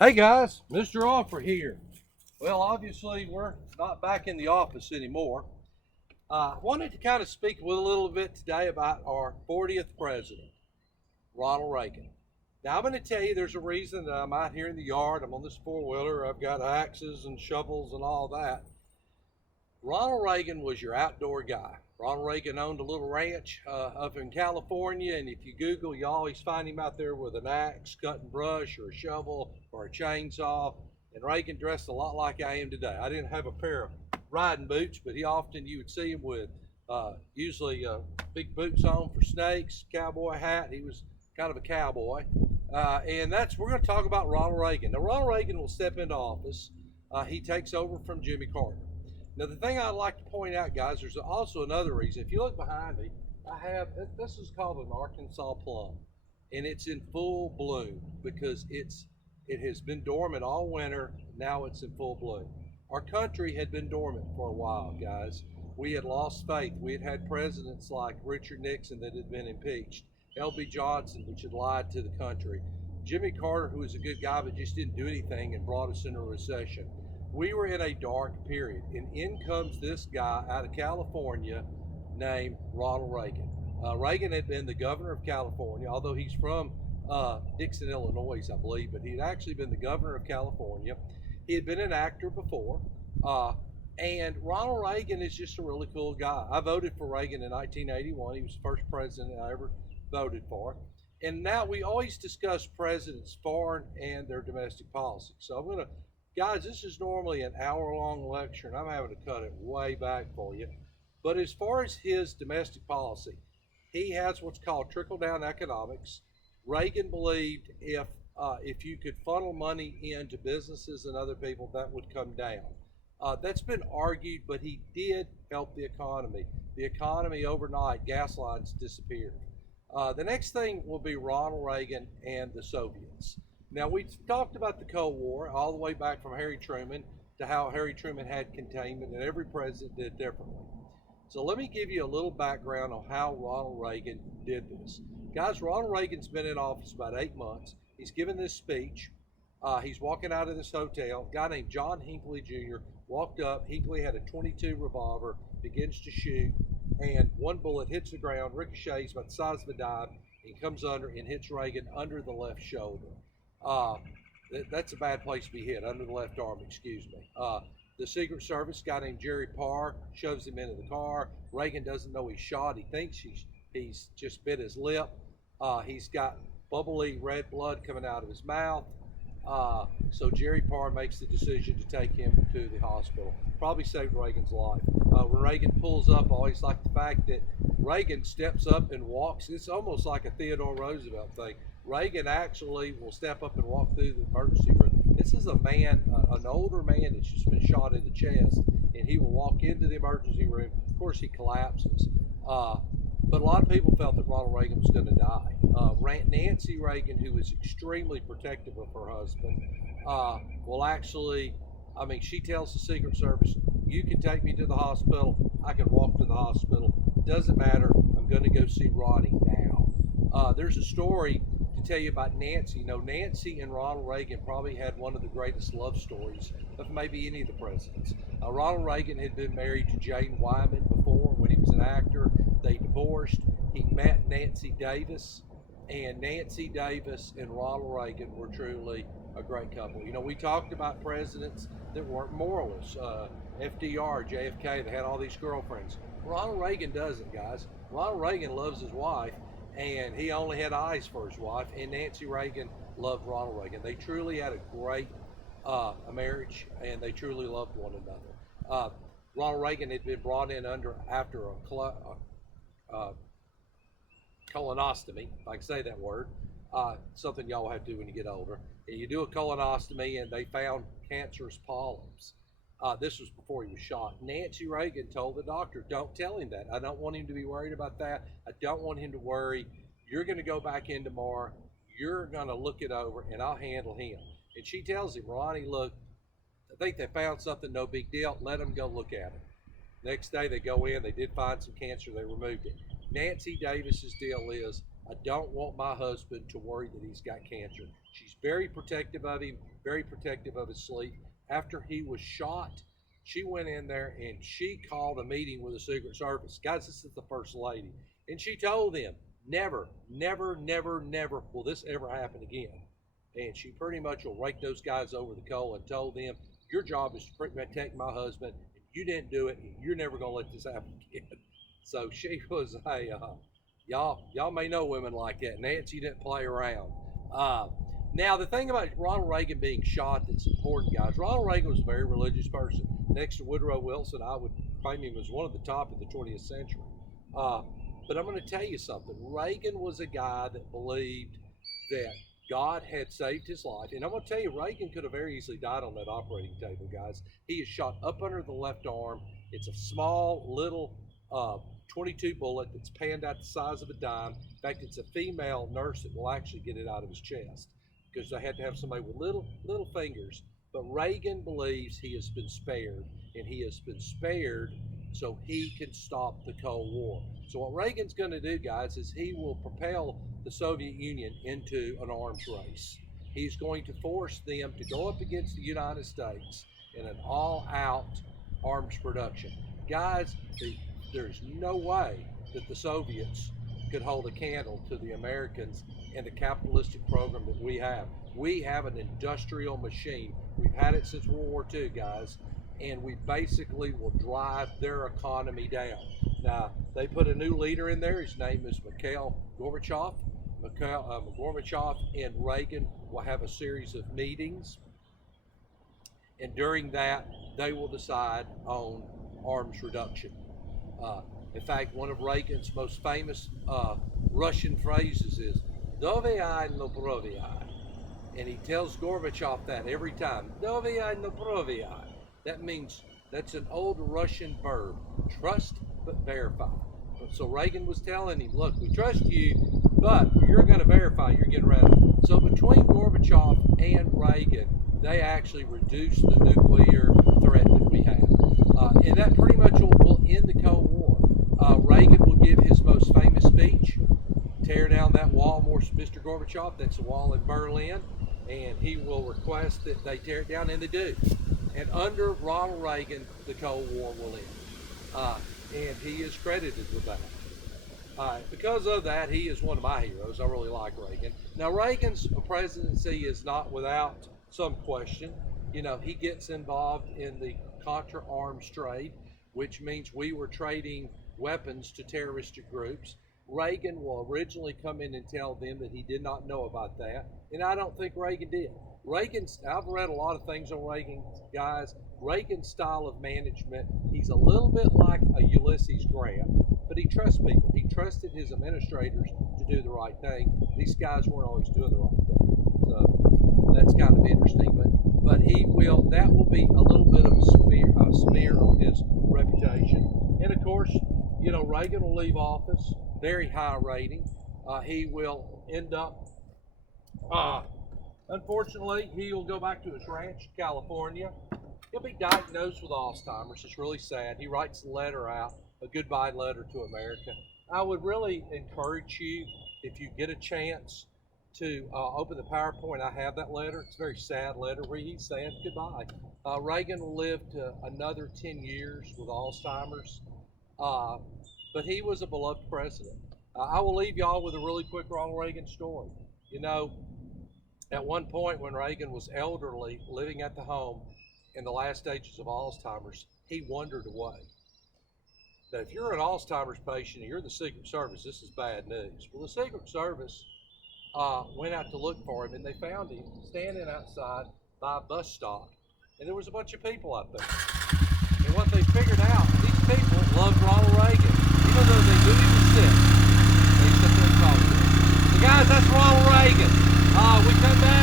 Hey guys, Mr. Offer here. Well, obviously, we're not back in the office anymore. I wanted to kind of speak a little bit today about our 40th president, Ronald Reagan. Now, I'm going to tell you there's a reason that I'm out here in the yard. I'm on this four wheeler, I've got axes and shovels and all that. Ronald Reagan was your outdoor guy. Ronald Reagan owned a little ranch up in California, and if you Google, you always find him out there with an axe, cutting brush, or a shovel, or a chainsaw. And Reagan dressed a lot like I am today. I didn't have a pair of riding boots, but you would see him with usually big boots on for snakes, cowboy hat. He was kind of a cowboy. We're going to talk about Ronald Reagan. Now, Ronald Reagan will step into office. He takes over from Jimmy Carter. Now, the thing I'd like to point out, guys, there's also another reason. If you look behind me, I have this is called an Arkansas plum, and it's in full bloom because it has been dormant all winter. Now it's in full bloom. Our country had been dormant for a while, guys. We had lost faith. We had had presidents like Richard Nixon that had been impeached, L.B. Johnson, which had lied to the country, Jimmy Carter, who was a good guy but just didn't do anything and brought us into a recession. We were in a dark period, and in comes this guy out of California named Ronald Reagan. Reagan had been the governor of California, although he's from Dixon, Illinois, I believe, but he'd actually been the governor of California. He had been an actor before, uh, and Ronald Reagan is just a really cool guy. I voted for Reagan in 1981. He was the first president I ever voted for. And now we always discuss presidents' foreign and their domestic policy. So I'm going to Guys, this is normally an hour long lecture, and I'm having to cut it way back for you. But as far as his domestic policy, he has what's called trickle down economics. Reagan believed if you could funnel money into businesses and other people, that would come down. That's been argued, but he did help the economy. The economy overnight, gas lines disappeared. The next thing will be Ronald Reagan and the Soviets. Now, we talked about the Cold War all the way back from Harry Truman to how Harry Truman had containment, and every president did differently. So, let me give you a little background on how Ronald Reagan did this. Guys, Ronald Reagan's been in office about 8 months. He's given this speech. He's walking out of this hotel. A guy named John Hinckley Jr. walked up. Hinckley had a 22 revolver, begins to shoot, and one bullet hits the ground, ricochets about the size of a dime, and comes under and hits Reagan under the left shoulder. Uh, that's a bad place to be hit, under the left arm, excuse me. The Secret Service guy named Jerry Parr shoves him into the car. Reagan doesn't know he's shot. He thinks he's just bit his lip. He's got bubbly red blood coming out of his mouth. So Jerry Parr makes the decision to take him to the hospital. Probably saved Reagan's life. When Reagan pulls up, I always like the fact that Reagan steps up and walks. It's almost like a Theodore Roosevelt thing. Reagan actually will step up and walk through the emergency room. This is a man, an older man that's just been shot in the chest, and he will walk into the emergency room. Of course, he collapses. But a lot of people felt that Ronald Reagan was going to die. Nancy Reagan, who was extremely protective of her husband, will actually, I mean, she tells the Secret Service, you can take me to the hospital. I can walk to the hospital. Doesn't matter. I'm going to go see Ronnie now. There's a story to tell you about Nancy. You know, Nancy and Ronald Reagan probably had one of the greatest love stories of maybe any of the presidents. Ronald Reagan had been married to Jane Wyman before when he was an actor. They divorced. He met Nancy Davis, and Nancy Davis and Ronald Reagan were truly a great couple. You know, we talked about presidents that weren't moralists. FDR, JFK, they had all these girlfriends. Ronald Reagan doesn't, guys. Ronald Reagan loves his wife, and he only had eyes for his wife, and Nancy Reagan loved Ronald Reagan. They truly had a great marriage, and they truly loved one another. Ronald Reagan had been brought in after a colonostomy, if I can say that word, something y'all have to do when you get older. And you do a colonostomy, and they found cancerous polyps. This was before he was shot. Nancy Reagan told the doctor, don't tell him that. I don't want him to be worried about that. I don't want him to worry. You're going to go back in tomorrow. You're going to look it over, and I'll handle him. And she tells him, Ronnie, look, I think they found something, no big deal. Let them go look at it. Next day they go in, they did find some cancer, they removed it. Nancy Davis's deal is, I don't want my husband to worry that he's got cancer. She's very protective of him, very protective of his sleep. After he was shot, she went in there and she called a meeting with the Secret Service. Guys, this is the First Lady. And she told them, never, never, never, never will this ever happen again. And she pretty much will rake those guys over the coal and told them, your job is to protect my husband, and you didn't do it, and you're never going to let this happen again. So she was a, y'all may know women like that. Nancy didn't play around. Now, the thing about Ronald Reagan being shot that's important, guys, Ronald Reagan was a very religious person. Next to Woodrow Wilson, I would claim him as one of the top in the 20th century. But I'm going to tell you something. Reagan was a guy that believed that God had saved his life. And I'm going to tell you, Reagan could have very easily died on that operating table, guys. He is shot up under the left arm. It's a small, little 22 bullet that's panned out the size of a dime. In fact, it's a female nurse that will actually get it out of his chest because they had to have somebody with little fingers. But Reagan believes he has been spared, and he has been spared so he can stop the Cold War. So what Reagan's going to do, guys, is he will propel the Soviet Union into an arms race. He's going to force them to go up against the United States in an all-out arms production. Guys, there's no way that the Soviets could hold a candle to the Americans and the capitalistic program that we have. We have an industrial machine. We've had it since World War II, guys, and we basically will drive their economy down. Now, they put a new leader in there. His name is Mikhail Gorbachev. Gorbachev and Reagan will have a series of meetings, and during that, they will decide on arms reduction. In fact, one of Reagan's most famous Russian phrases is "Doviai no proviai," and he tells Gorbachev that every time. "Doviai no proviai." That means that's an old Russian verb: trust but verify. So Reagan was telling him, "Look, we trust you, but you're going to verify you're getting ready." So between Gorbachev and Reagan, they actually reduced the nuclear threat that we have, and that pretty much will end the Cold War. Reagan will give his most famous speech, tear down that wall, Mr. Gorbachev, that's the wall in Berlin, and he will request that they tear it down, and they do. And under Ronald Reagan, the Cold War will end. And he is credited with that. Because of that, he is one of my heroes. I really like Reagan. Now, Reagan's presidency is not without some question. You know, he gets involved in the contra-arms trade, which means we were trading weapons to terroristic groups. Reagan will originally come in and tell them that he did not know about that, and I don't think Reagan did. I've read a lot of things on Reagan, guys. Reagan's style of management, he's a little bit like a Ulysses Grant, but he trusts people. He trusted his administrators to do the right thing. These guys weren't always doing the right thing, so that's kind of interesting. But that will be a little bit of a smear on his reputation. And of course, you know, Reagan will leave office, very high rating. He will end up, unfortunately, he'll go back to his ranch in California. He'll be diagnosed with Alzheimer's. It's really sad. He writes a letter out, a goodbye letter to America. I would really encourage you, if you get a chance, to open the PowerPoint. I have that letter. It's a very sad letter where he's saying goodbye. Reagan will live to another 10 years with Alzheimer's, but he was a beloved president. I will leave y'all with a really quick Ronald Reagan story. You know, at one point when Reagan was elderly, living at the home in the last stages of Alzheimer's, he wandered away. Now, if you're an Alzheimer's patient and you're the Secret Service, this is bad news. Well, the Secret Service went out to look for him, and they found him standing outside by a bus stop, and there was a bunch of people out there. And what they figured out, these people loved Ronald Reagan. Even though they knew he was sick, they sit there and talked to him. So guys, that's Ronald Reagan. We come back.